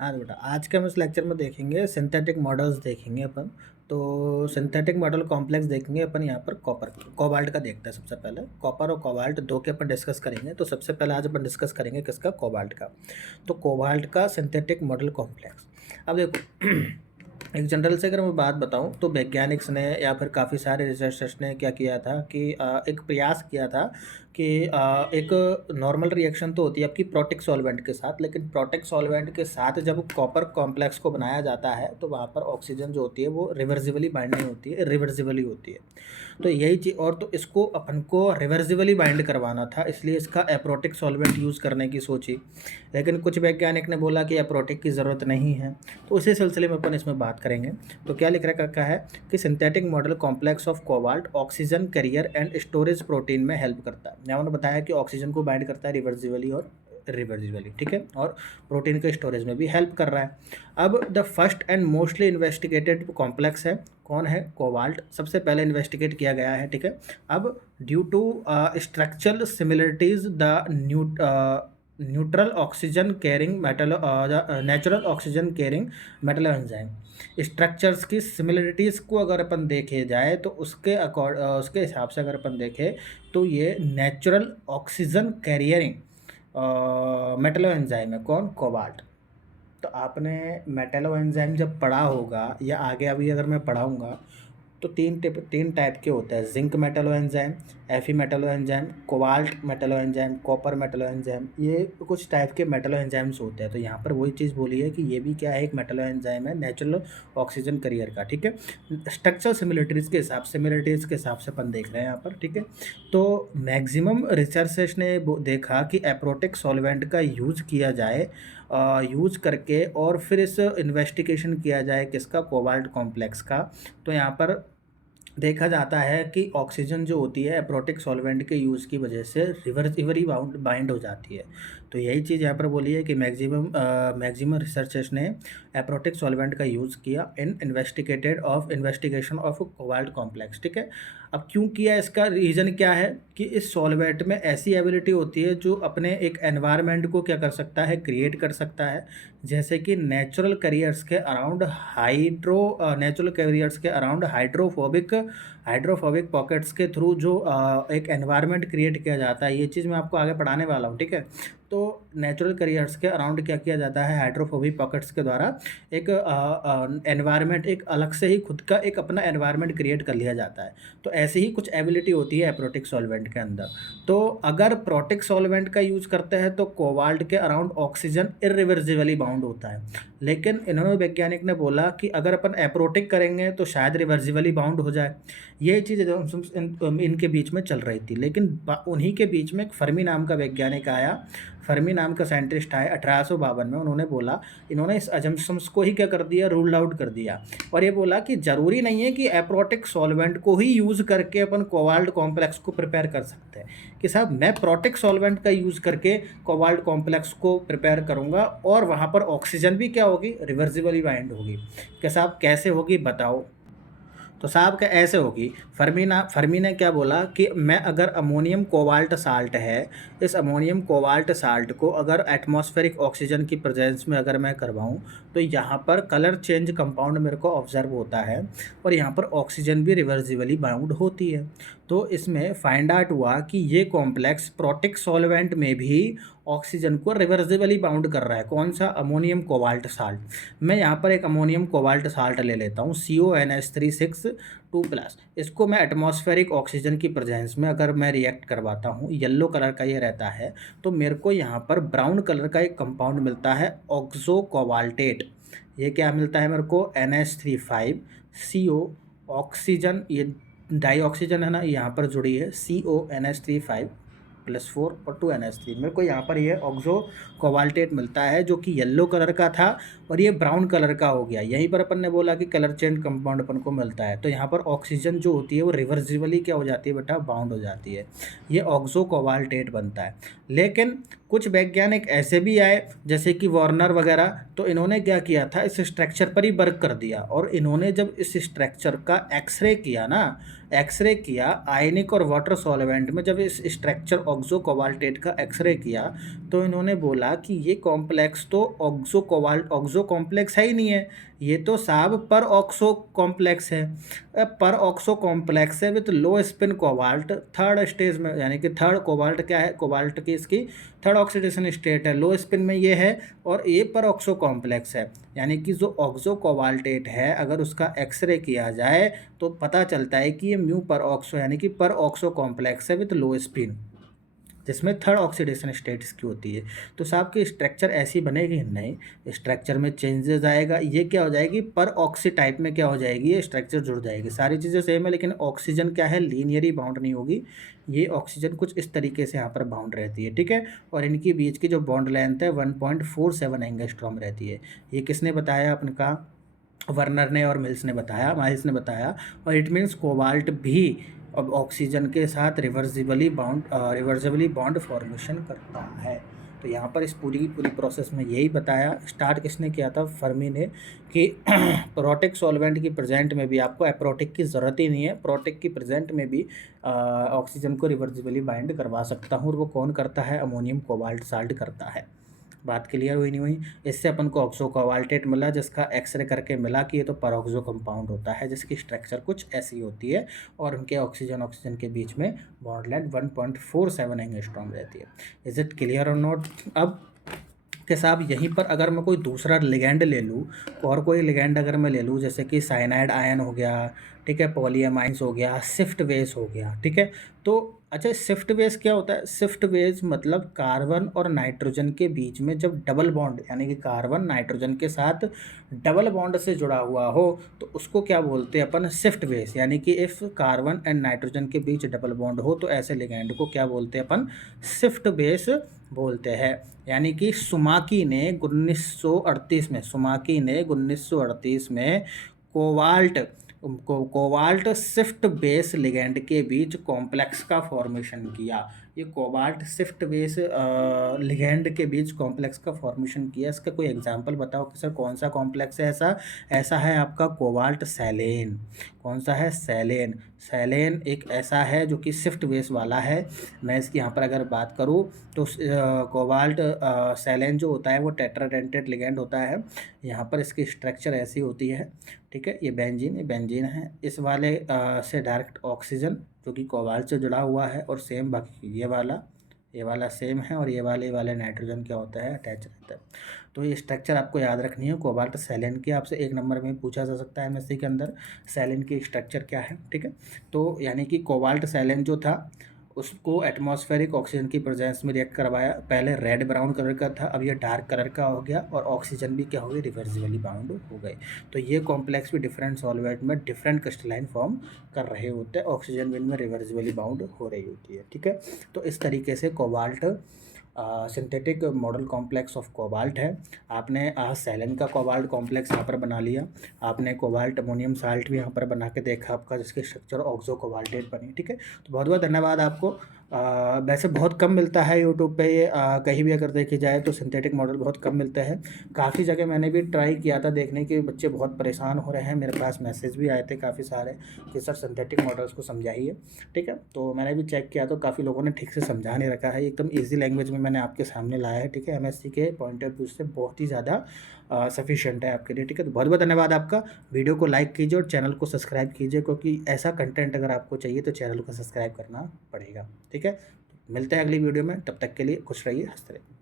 हाँ बेटा, आज के हम इस लेक्चर में देखेंगे सिंथेटिक मॉडल्स देखेंगे अपन। तो सिंथेटिक मॉडल कॉम्प्लेक्स देखेंगे अपन यहाँ पर कॉपर कोबाल्ट का देखते हैं। सबसे पहले कॉपर और कोबाल्ट दो के अपन डिस्कस करेंगे। तो सबसे पहले आज अपन डिस्कस करेंगे किसका, कोबाल्ट का। तो कोबाल्ट का सिंथेटिक मॉडल कॉम्प्लेक्स। अब देखो एक जनरल से अगर मैं बात बताऊं तो वैज्ञानिक ने या फिर काफ़ी सारे रिसर्चर्स ने क्या किया था कि एक प्रयास किया था कि एक नॉर्मल रिएक्शन तो होती है आपकी प्रोटिक सॉल्वेंट के साथ, लेकिन प्रोटिक सॉल्वेंट के साथ जब कॉपर कॉम्प्लेक्स को बनाया जाता है तो वहाँ पर ऑक्सीजन जो होती है वो रिवर्सिबली बाइंड नहीं होती है, रिवर्सिबली होती है। तो यही चीज़, और तो इसको अपन को रिवर्सिबली बाइंड करवाना था, इसलिए इसका एप्रोटिक सॉल्वेंट यूज़ करने की सोची। लेकिन कुछ वैज्ञानिक ने बोला कि एप्रोटिक की ज़रूरत नहीं है, तो उसी सिलसिले में अपन इसमें बात करेंगे। तो क्या लिख रखा है कि synthetic model complex of cobalt oxygen carrier and storage protein में हेल्प करता है। यहाँ उन्होंने बताया कि ऑक्सीजन को बाइंड करता है रिवर्सिबली और रिवर्सिबली, ठीक है, और प्रोटीन के स्टोरेज में भी हेल्प कर रहा है। अब the first and mostly investigated complex है कौन है, कोबाल्ट। सबसे पहले इन्वेस्टिगेट किया गया है, ठीक है। अब due to structural similarities the neutral oxygen carrying metal natural oxygen carrying metal enzyme structures की सिमिलरिटीज़ को अगर अपन देखे जाए तो उसके हिसाब से अगर अपन देखें तो ये नेचुरल ऑक्सीजन कैरियरिंग मेटलो एंजाइम है कौन, कोबाल्ट। तो आपने मेटलो एंजाइम जब पढ़ा होगा या आगे अभी अगर मैं पढ़ाऊँगा तो तीन टाइप के होते हैं, जिंक मेटलो एंजाइम, एफी metallo enzyme, cobalt metallo enzyme, copper metallo enzyme. ये कुछ टाइप के मेटलो एंजाइम्स होते हैं। तो यहाँ पर वही चीज़ बोली है कि ये भी क्या है, एक मेटलो एंजाइम है नेचुरल ऑक्सीजन करियर का, ठीक है। स्ट्रक्चर सिमिलरिटीज़ के हिसाब से अपन देख रहे हैं यहाँ पर, ठीक है। तो मैक्सिमम रिसर्चर्स ने देखा कि एप्रोटिक सॉल्वेंट का यूज़ किया जाए, यूज़ करके, और फिर इस इन्वेस्टिगेशन किया जाए किसका, कोबाल्ट कॉम्प्लेक्स का। तो यहाँ पर देखा जाता है कि ऑक्सीजन जो होती है एप्रोटिक सॉल्वेंट के यूज़ की वजह से रिवर्सिबली बाइंड हो जाती है। तो यही चीज़ यहाँ पर बोली है कि मैक्सिमम रिसर्चर्स ने एप्रोटिक सॉल्वेंट का यूज़ किया इन इन्वेस्टिगेशन ऑफ कोबाल्ट कॉम्प्लेक्स, ठीक है। अब क्यों किया, इसका रीज़न क्या है कि इस सॉल्वेंट में ऐसी एबिलिटी होती है जो अपने एक एनवायरनमेंट को क्या कर सकता है, क्रिएट कर सकता है। जैसे कि नेचुरल कैरियर्स के अराउंड हाइड्रोफोबिक पॉकेट्स के थ्रू जो एक एनवायरनमेट क्रिएट किया जाता है। ये चीज़ मैं आपको आगे पढ़ाने वाला हूँ, ठीक है। तो नेचुरल कैरियर्स के अराउंड क्या किया जाता है, हाइड्रोफोबिक पॉकेट्स के द्वारा एक एनवायरनमेंट, एक अलग से ही खुद का एक अपना एनवायरनमेंट क्रिएट कर लिया जाता है। तो ऐसी ही कुछ एबिलिटी होती है एप्रोटिक सॉल्वेंट के अंदर। तो अगर प्रोटिक सॉल्वेंट का यूज़ करते हैं तो कोबाल्ट के अराउंड ऑक्सीजन इरिवर्सिबली बाउंड होता है। लेकिन इन्होंने, वैज्ञानिक ने बोला कि अगर अपन एप्रोटिक करेंगे तो शायद रिवर्सिबली बाउंड हो जाए। ये चीज़ इनके बीच में चल रही थी। लेकिन उन्हीं के बीच में एक फर्मी नाम का वैज्ञानिक आया, फर्मी नाम का साइंटिस्ट आया 1852 में। उन्होंने बोला, इन्होंने इस अजम्पशंस को ही क्या कर दिया, रूल्ड आउट कर दिया, और ये बोला कि ज़रूरी नहीं है कि एप्रोटिक सॉल्वेंट को ही यूज़ करके अपन कोबाल्ट कॉम्प्लेक्स को प्रिपेयर कर सकते हैं। कि साहब मैं प्रोटिक सॉल्वेंट का यूज़ करके कोबाल्ट कॉम्प्लेक्स को प्रिपेयर करूँगा और वहाँ पर ऑक्सीजन भी क्या होगी, रिवर्सिबली बाइंड होगी। कि साहब कैसे होगी बताओ। तो साहब क्या ऐसे होगी, फर्मी ने क्या बोला कि मैं अगर अमोनियम कोबाल्ट साल्ट है, इस अमोनियम कोबाल्ट साल्ट को अगर एटमॉस्फेरिक ऑक्सीजन की प्रेजेंस में अगर मैं करवाऊं तो यहाँ पर कलर चेंज कंपाउंड मेरे को ऑब्जर्व होता है और यहाँ पर ऑक्सीजन भी रिवर्सिबली बाउंड होती है। तो इसमें फाइंड आउट हुआ कि ये कॉम्प्लेक्स प्रोटिक सॉल्वेंट में भी ऑक्सीजन को रिवर्सिबली बाउंड कर रहा है। कौन सा, अमोनियम कोबाल्ट साल्ट। मैं यहाँ पर एक अमोनियम कोबाल्ट साल्ट ले लेता हूँ, CONH3 6 2+। इसको मैं एटमॉस्फेरिक ऑक्सीजन की प्रेजेंस में अगर मैं रिएक्ट करवाता हूँ, येलो कलर का ये रहता है, तो मेरे को यहाँ पर ब्राउन कलर का एक कंपाउंड मिलता है, ऑक्सो कोबाल्टेट। ये क्या मिलता है मेरे को, NH3 5 CO ऑक्सीजन, ये डाई ऑक्सीजन है ना, यहाँ पर जुड़ी है, CONH3 5+4 और 2NH3। मेरे को यहाँ पर ये ऑक्सो कोबाल्टेट मिलता है जो कि येलो कलर का था और ये ब्राउन कलर का हो गया। यहीं पर अपन ने बोला कि कलर चेंज कंपाउंड अपन को मिलता है। तो यहाँ पर ऑक्सीजन जो होती है वो रिवर्सिबली क्या हो जाती है बेटा, बाउंड हो जाती है। ये ऑक्सो कोबाल्टेट बनता है। लेकिन कुछ वैज्ञानिक ऐसे भी आए जैसे कि वार्नर वगैरह, तो इन्होंने क्या किया था, इस स्ट्रक्चर पर ही वर्क कर दिया और इन्होंने जब इस स्ट्रक्चर का एक्सरे किया ना, एक्सरे किया आयनिक और वाटर सॉल्वेंट में, जब इस स्ट्रक्चर ऑक्सो कोबाल्टेट का एक्सरे किया तो इन्होंने बोला कि ये कॉम्प्लेक्स तो ऑक्सो कॉम्प्लेक्स है ही नहीं है, ये तो साहब पर ऑक्सो कॉम्प्लेक्स है। पर ऑक्सो कॉम्प्लेक्स है with low spin cobalt third stage में, यानी कि थर्ड कोबाल्ट क्या है, कोबाल्ट की इसकी थर्ड ऑक्सीडेशन स्टेट है, लो स्पिन में ये है, और ये पर ऑक्सो कॉम्प्लेक्स है। यानी कि जो ऑक्सो कोबाल्टेट है अगर उसका एक्सरे किया जाए तो पता चलता है कि ये म्यू पर ऑक्सो यानी कि पर ऑक्सो कॉम्प्लेक्स है विथ लो स्पिन, जिसमें थर्ड ऑक्सीडेशन स्टेट इसकी होती है। तो साहब की स्ट्रक्चर ऐसी बनेगी नहीं, स्ट्रक्चर में चेंजेस आएगा, ये क्या हो जाएगी पर ऑक्सी टाइप में क्या हो जाएगी, ये स्ट्रक्चर जुड़ जाएगी, सारी चीज़ें सेम है लेकिन ऑक्सीजन क्या है लीनियरी बाउंड नहीं होगी, ये ऑक्सीजन कुछ इस तरीके से यहाँ पर बाउंड रहती है, ठीक है। और इनकी बीच की जो बॉन्ड लेंथ है 1.47 एंगस्ट्रॉम रहती है। ये किसने बताया, अपन का वर्नर ने और मिल्स ने बताया, और इट मीन्स कोबाल्ट भी अब ऑक्सीजन के साथ रिवर्सिबली बॉन्ड फॉर्मेशन करता है। तो यहाँ पर इस पूरी प्रोसेस में यही बताया। स्टार्ट किसने किया था, फर्मी ने, कि प्रोटिक सॉल्वेंट की प्रेजेंट में भी आपको एप्रोटिक की ज़रूरत ही नहीं है, प्रोटिक की प्रेजेंट में भी ऑक्सीजन को रिवर्सिबली बाइंड करवा सकता हूँ, और वो कौन करता है, अमोनियम कोबाल्ट साल्ट करता है। बात क्लियर हुई नहीं हुई। इससे अपन को ऑक्सो कोबाल्टेट मिला, जिसका एक्सरे करके मिला कि ये तो परऑक्सो कंपाउंड होता है, जिसकी स्ट्रक्चर कुछ ऐसी होती है, और उनके ऑक्सीजन के बीच में बॉन्ड लेंथ 1.47 एंगस्ट्रॉम रहती है। इज इट क्लियर और नॉट। अब के साहब यहीं पर अगर मैं कोई दूसरा लिगेंड ले लूँ, और कोई लिगेंड अगर मैं ले लूँ, जैसे कि साइनाइड आयन हो गया, ठीक है, पॉलीएमाइंस हो गया, शिफ्ट बेस हो गया, ठीक है। तो अच्छा, शिफ्ट बेस क्या होता है, शिफ्ट बेस मतलब कार्बन और नाइट्रोजन के बीच में जब डबल बॉन्ड, यानी कि कार्बन नाइट्रोजन के साथ डबल बॉन्ड से जुड़ा हुआ हो तो उसको क्या बोलते हैं अपन, शिफ्ट बेस। यानी कि इफ़ कार्बन एंड नाइट्रोजन के बीच डबल बॉन्ड हो तो ऐसे लिगेंड को क्या बोलते हैं अपन, शिफ्ट बेस बोलते हैं। यानी कि सुमाकी ने 1938 में कोबाल्ट शिफ्ट बेस लिगेंड के बीच कॉम्प्लेक्स का फॉर्मेशन किया। ये कोबाल्ट शिफ्ट बेस लिगेंड के बीच कॉम्प्लेक्स का फॉर्मेशन किया। इसका कोई एग्जांपल बताओ कि सर कौन सा कॉम्प्लेक्स है ऐसा। ऐसा है आपका कोबाल्ट सैलेन। कौन सा है, सैलेन। सैलेन एक ऐसा है जो कि शिफ्ट बेस वाला है। मैं इसकी यहाँ पर अगर बात करूँ तो कोबाल्ट सैलेन जो होता है वो टेट्राडेंटेट लिगेंड होता है। यहाँ पर इसकी स्ट्रक्चर ऐसी होती है, ठीक है। ये बेंजीन है। इस वाले से डायरेक्ट ऑक्सीजन जो कि कोबाल्ट से जुड़ा हुआ है, और सेम बाकी ये वाला सेम है, और ये वाले नाइट्रोजन क्या होता है, अटैच रहता है। तो ये स्ट्रक्चर आपको याद रखनी है कोबाल्ट सैलेन की। आपसे 1 नंबर में पूछा जा सकता है एमएससी के अंदर, सैलेन की स्ट्रक्चर क्या है, ठीक है। तो यानी कि कोबाल्ट सैलेन जो था उसको एटमॉस्फेरिक ऑक्सीजन की प्रेजेंस में रिएक्ट करवाया। पहले रेड ब्राउन कलर का था, अब ये डार्क कलर का हो गया, और ऑक्सीजन भी क्या हो गई, रिवर्सिबली बाउंड हो गए। तो ये कॉम्प्लेक्स भी डिफरेंट सॉल्वेंट में डिफरेंट क्रिस्टलाइन फॉर्म कर रहे होते हैं, ऑक्सीजन भी इनमें रिवर्सिबली बाउंड हो रही होती है, ठीक है। तो इस तरीके से cobalt synthetic model complex of cobalt है। आपने सैलेन का कोबाल्ट कॉम्प्लेक्स यहाँ पर बना लिया, आपने कोबाल्ट अमोनियम साल्ट भी यहाँ पर बना के देखा आपका, जिसकी स्ट्रक्चर ऑक्सो कोबाल्टेट बनी, ठीक है। तो बहुत बहुत धन्यवाद आपको। वैसे बहुत कम मिलता है यूट्यूब पे ये, कहीं भी अगर देखी जाए तो सिंथेटिक मॉडल बहुत कम मिलते हैं। काफ़ी जगह मैंने भी ट्राई किया था देखने के, बच्चे बहुत परेशान हो रहे हैं, मेरे पास मैसेज भी आए थे काफ़ी सारे कि सर सिंथेटिक मॉडल्स को समझाइए, ठीक है। तो मैंने भी चेक किया तो काफ़ी लोगों ने ठीक से समझा नहीं रखा है, एकदम ईजी लैंग्वेज में मैंने आपके सामने लाया है, ठीक है। एमएससी के पॉइंट ऑफ व्यू से बहुत ही ज़्यादा सफिशिएंट है आपके लिए, ठीक है। तो बहुत बहुत धन्यवाद आपका। वीडियो को लाइक कीजिए और चैनल को सब्सक्राइब कीजिए, क्योंकि ऐसा कंटेंट अगर आपको चाहिए तो चैनल को सब्सक्राइब करना पड़ेगा, ठीक है। मिलते हैं अगली वीडियो में, तब तक के लिए खुश रहिए, हंसते रहिए।